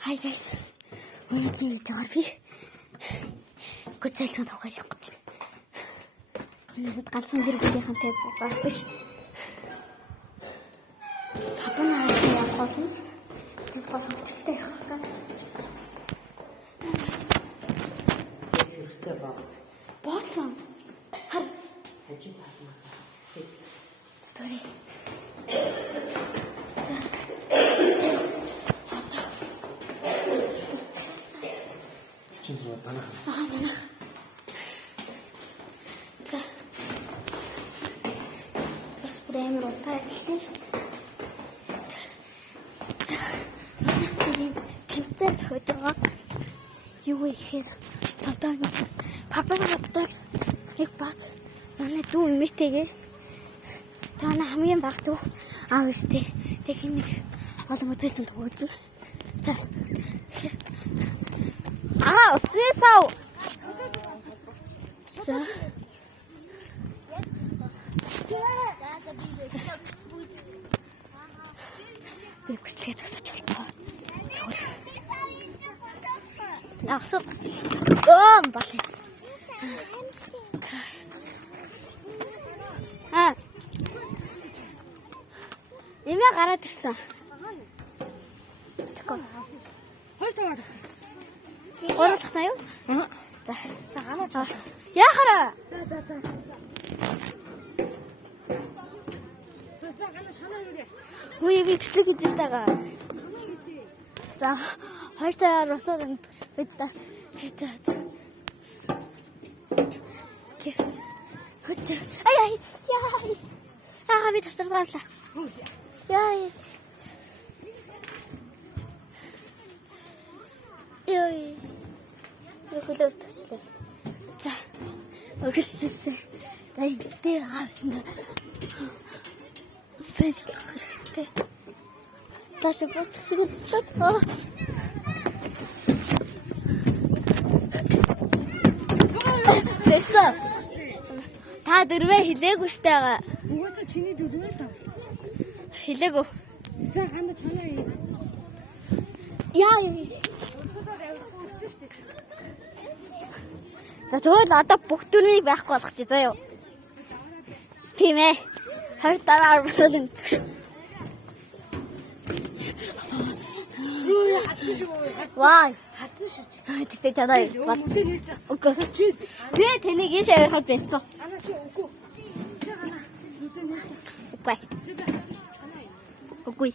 Hi guys. Өнөөдрийн видеоор би гоцэлсэн тоглож явах гэж байна. Өнөөдөр ганцхан гэр бүлийнхэнтэй баг биш. Папа наач явах болно. Тэг боломжтой явах гэж байна. Ерөөсөө баг. Бооцсон. Хар Хажиг байна. Sorry. Чинь зураг танах. Манай. За. Бас бүрээр утаачлаа. За. Манай тэмцээн зохиож байгаа. Юу вэ гэхээр одоо папагаа бодож нэг баг манай дүү эмээтэйгээ таана хамгийн баг дүү аав өстэй техник олон үзэлцэн төгөөцөн. За. Стресаў. За. Экстрет засачлаа. Чөл. Насаа. Бали. Эмээ гараад ирсэн. Тэгвэл. Хойш таваад ирсэн. Оруулах юу? За. За ганаач. Яхара. За ганаач ханаа юу вэ? Үеийг бичлэг хийж байгаа. Ханаа гэж. За, хоёр таар росоор байж та. Хэтээд. Кис. Хөт. Ай. Би тасралаа. Яа. Яй. Яхулаад тачлаа. За. Өргөлтөөсөө. За энэ хаасан. Сэжлэх хэрэгтэй. Таш боцсоо. Бэцэ. Та дөрвөө хилээгүй штэ байгаа. Угаасаа чиний дөрвөө тав. Хилээгүй. За ханаа чанаа юм. Яа. За тэгвэл одоо бүх дүрмийг байхгүй болгох чи заяа. Тийм ээ. Хоёр дараа арбасуулна. Вай. Хасан шүү. Тэгтээ чанаа. Өтөө нээз. Үгүй. Би тэнийг ийш авирахад барьсан. Ана чи үгүй. Чи ганаа. Өтөө нээз. Үгүй. Үгүй.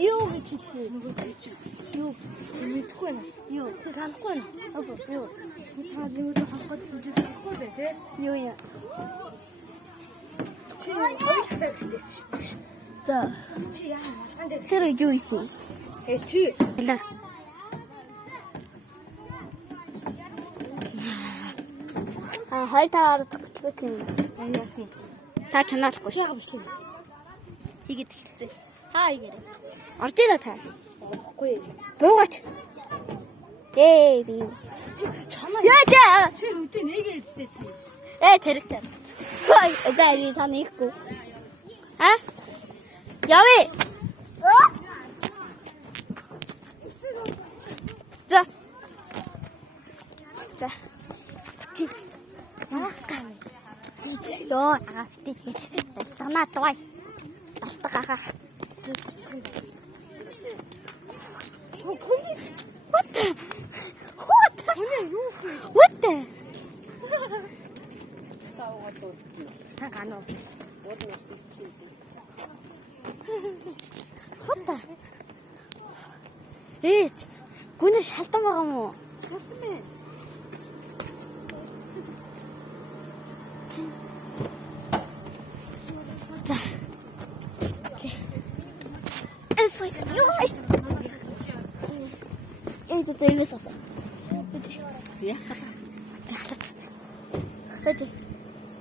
Юу гэж хэлээ? Нөгөө чи. Юу? Мэдхгүй байна. Юу? Чи санахгүй байна. Үгүй. Юу? Би цаа нөгөө хасгадсан чи санахгүй дээ тий. Юу яа? Чи ойлгохтой гэжтэйсэн шүү дээ. За. Чи яа малган дээр. Тэр юу ийсэн? Чи. Яла. Хоёр таар төгтлөө тийм. Яасан. Та чанаалахгүй шүү. Яа бишлээ. Хийгээд хэлцээ. Игээр. Орж ийн та. Үгүй. Буугач. Би. Чи чанаа. Яа. Чи өдөө нэгээ хэлжтэйсэн. Тэрэгтэй. Хой, эдгээр санийхгүй. Явъя. За. Чи. Йоо, агавтыг хийж. Танаа туй. Талтгаха. What the? What the? Та ганаа. What the? Гүнэ шалтан байгаа мó? Шалтан бэ. За. Эсэй. Ёй. Это ты место. Я. Хэвээ.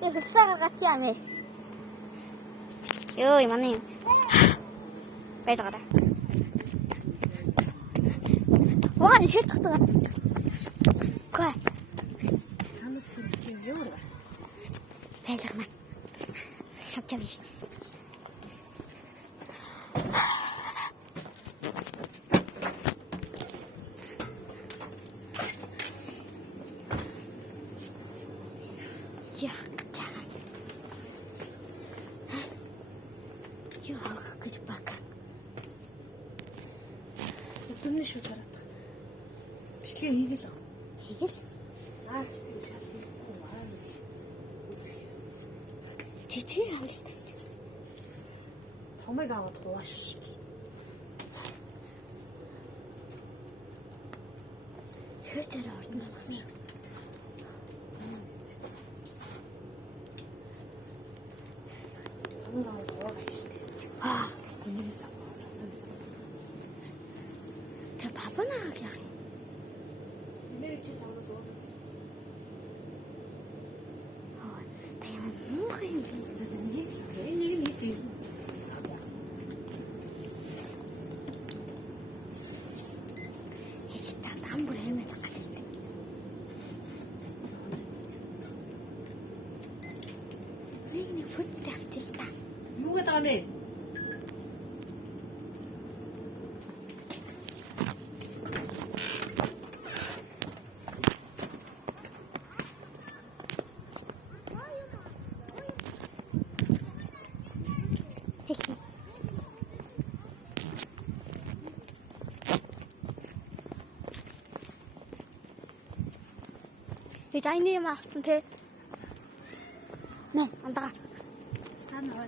Яг саргат юм ээ. Ёй, манай. Баяраа. Ваа, хэд тацгаа. Кой. Танаас чи юу вэ? Баяраа. Хавчави. Үзмний шүү сараад. Бичлэгээ хийгээл. Хийгээл. Аа тийм шал хийхгүй аа. Үзэх. Цэцэг авалт. Томыг аваад хувааш. Тэгэхээр тэрэ ордноос. Томыг аваад хувааш штэ. Аа, Гүнээс аваад. тэр папанаг яах юм? Нэр чи савнаас ууж. Аа, тийм муухай юм. Нэг юм. Ээж та дамбар хэмээх гэдэг штеп. Нэг фүттэй авчих та. Юу гэдэг байгаа нэ? Би зайны юм авсан те. Нэ, андаа. Та наваа.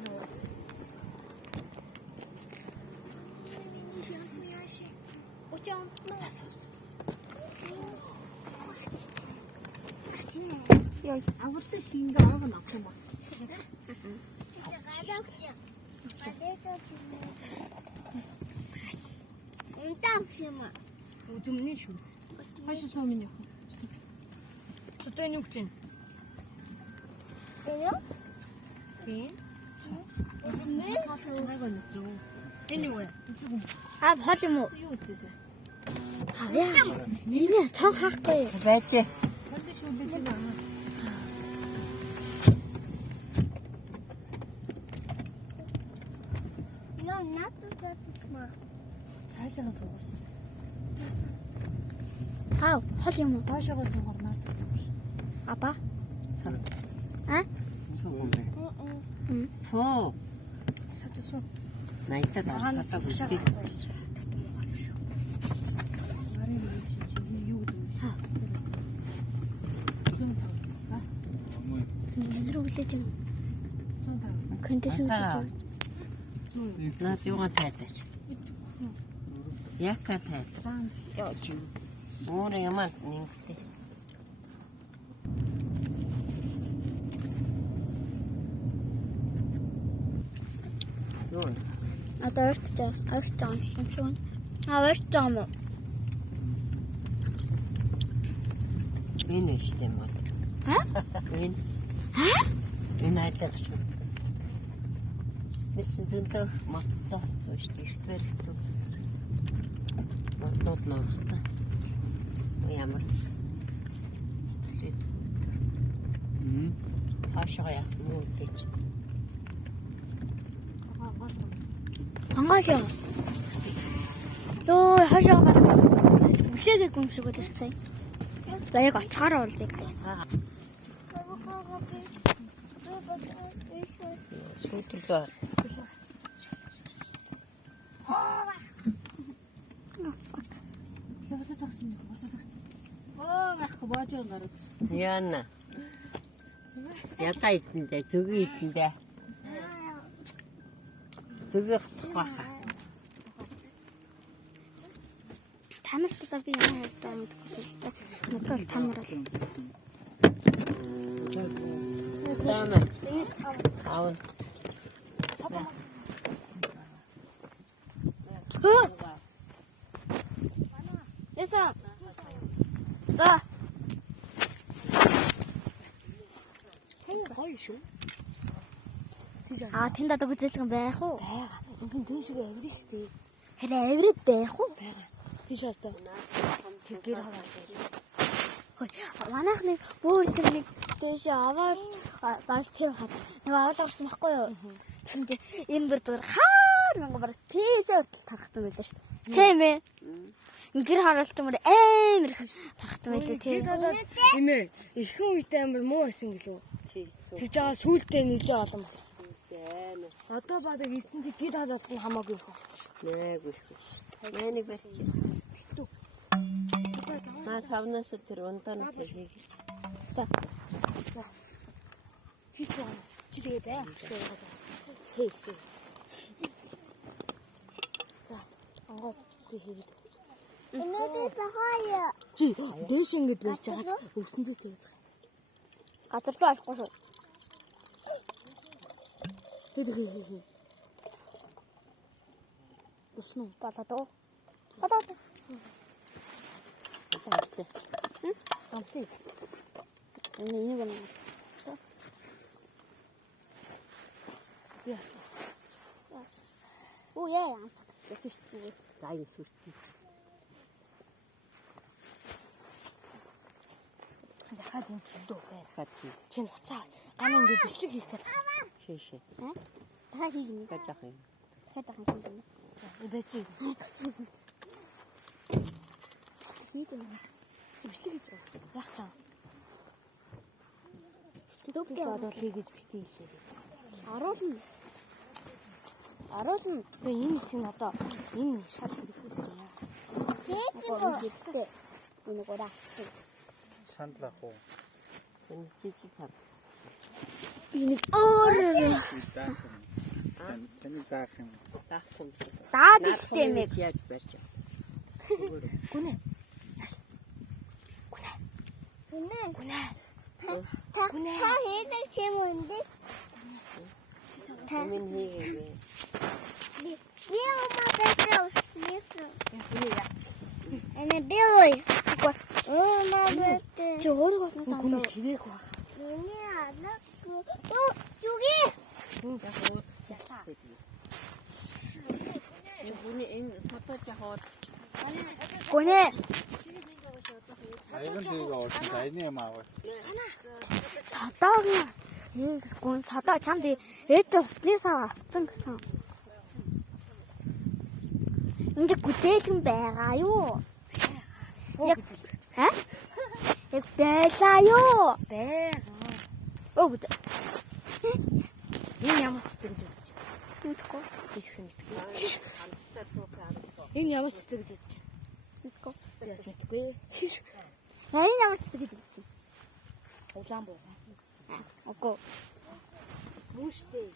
Йой. Авартай шингээ авах нь авах юм ба. Үзмний шүүс. Хашаа сумын явах. Цотой нүг чинь. Тийм. Чамайг нь зүг. Энэ юу вэ? Аа, хол юм уу? Юу үзээсэ? Яа. Нэ, цог хаахгүй. Байж. Хондоо шүү бич наа. Цаашаа суугаш. Аа, хол юм уу? Цаашаа суугаар наадсан. Апа. Аа? Соо. Сатсуу. Найта даасаа бүсгүй. Нэр үлээж юм. Кондишн хийж. Наад юугаа тайлаач. Яка тайлаа. Яа чи. Өөр юм нэгтэй. Юу? Адаартай. Австан шин. Австан юм. Энэ штэ мөн. Энэ. Энэ айтаа шүү. Тэсэн дэнтэ маттаа штэ штэ. Маттууд нөрхтэй. Ямар. Хашаа яах юм уу гэж. Ангаж юм. Йоо, хашаа гарах. Бүлээгээ гүмшиг өдөрцөө. За яг очихоор уулзъя guys. Шүүтэлдээ. Гахгүй боож гараад. Яна. Ятаа итэндээ, зүгөө итэндээ. Зүгөө хахаа. Танартаа би ямар хайртай юм бэ? Надад тамарал. Тамаа. Аав. Яса. За. Гоё шүү. Аа, тэнд одоо үзэлгэн байх уу? Бага. Энд тийшээ авирна шүү дээ. Харин авирад байх уу? Бага. Тийш хастаа. Тэгэр хараа. Хой, манайх нэг бүр тэр нэг дэш аваад баг тэр хат. Нэг аваад гарсан байхгүй юу? Тэгвэл энэ бүр зүгээр хаар мянга баг тийшээ хүртэл тархсан байлаа шүү дээ. Тийм ээ. Гэр харуулт юм амар их тархсан байлаа тийм. Имээ. Ихэнх үедээ амар муу байсан гэлөө. Тэгж байгаа сүултээ нэлээ олон байна. Одоо бадаг 9-нд гид халаалт нь хамаагүй их. Нээгүй шүү. Мэнийг барьчих. Наа савнаас тэр унтаанаас хийх. За. Хийч байгаа. Чи тэгээ бай. Хей. За. Онгод хийгээд. Энэтэй бахая. Чи дээш ингэж байж байгаа ч өвсөндөө тавьдаг. Газар руу орохгүй шүү. Хээ. Уснаа. Болоод уу. Болоод. Таарсан. Амси. Энийг нэг. Яа. Оо яа. Ястичээ. За юу сүртэй. Дахиад энэ чөлөө бай. Хат. Чин хуцаа. Гана ингэ бичлэг хийх гэдэг. Шээшээ. Та хийгнэ. Гажах юм. Дахиад ахын юм. Бэчи. Хийгнэ. Бичлэг хийж байгаа. Яах чам. Дүүгээ Одоо хийгэж битээ хийлээ. Аруулна. Тэгээ энэ хэсэг нь одоо энэ шал хэрэглэсэн яа. Тэгсэн. Энэ гоо. Шандлах уу? Энэ чичи хат. Энэ өөр. Таны даах юм. Таахгүй. Даад ихтэй мэг. Яаж барьж. Гүнэ. Та хийдэг юм үнди. Минь хийгээ. Би 엄마 뱃에 없으니까. Гүнэ яац. Эне биой. 엄마 뱃에. Чи өөрөө гоо Гүнэ сэвээх баг. 눈이 안 왔고. 저기. Хүний энэ сатаж хаад гүнэ. Аян дээг орсон айны юм аа. Садааг нэг гүн садаа чамд ээдээ уснасаа авцсан гэсэн. Ингээ гүтээлэн байгаа юу? Яг Яг байлаа юу? Байгаа. Оо бүд. Энэ ямар цэцэг гэж бодож Мэдгүй. хэлэх юм мэдгүй. хамтдаа туукаа. Энэ ямар цэцэг гэж бодож. Мэдгүй. Яс мэдгүй. Нарын ямар цэцэг гэж бодчих. Улаан буу. Окей. Бүштэй.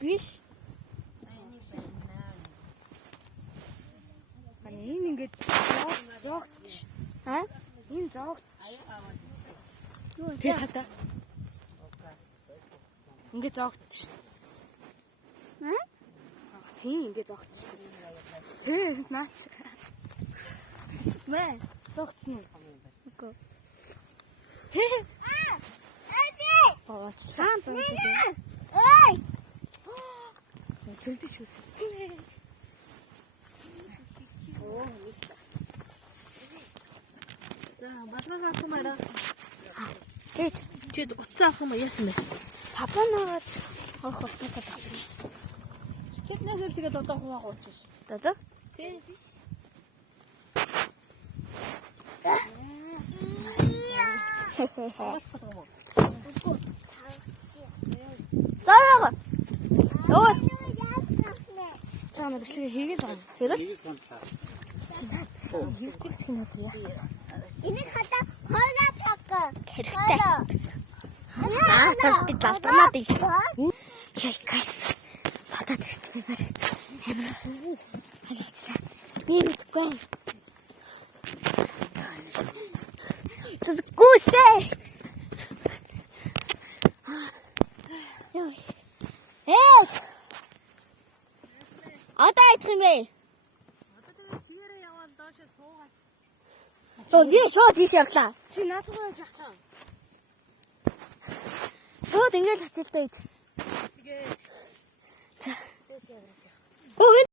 Биш. Энэ ингээд зогт ш. Аа? Энэ зогт. Юу Тэг хата. Ингээд зогт ш. Аа? Тийм ингээд зогт ш. Наач. Мэ зогтсон уу? Окей. Аа. Хаан зэн. Ой. Цөлдөө шүү. За, батнаас авах Ээж, чи утсаа авах юм яасан бэ? папа наваад авах болтойсоо тавьсан. Тэднээс л тэгээд одоо хуваагаа уучиш. За. Тий. Зараа. Ой, Чамаа бичлэгээ хийгээл байгаа. тэгэл Нэг сонслаа. Хийхгүй скинэт яах. 이네 가다 걸어 바꿔. хэрэгтэй. Аа, тавьд залтанаад их. Яйкас. Хатад ирсэн байна. Халаачлаа. Би мэдгүй. Зүгүүсээ. Яа. Ээж. Одоо яах юм бэ? Чигээрээ яваад доошоо суугаад. Тоо би шууд тийш явлаа. Чи наацгаа яаж яах чам? Шууд ингэж хацилтаа ээж. Тэгээ. За. Дэш явах. Өө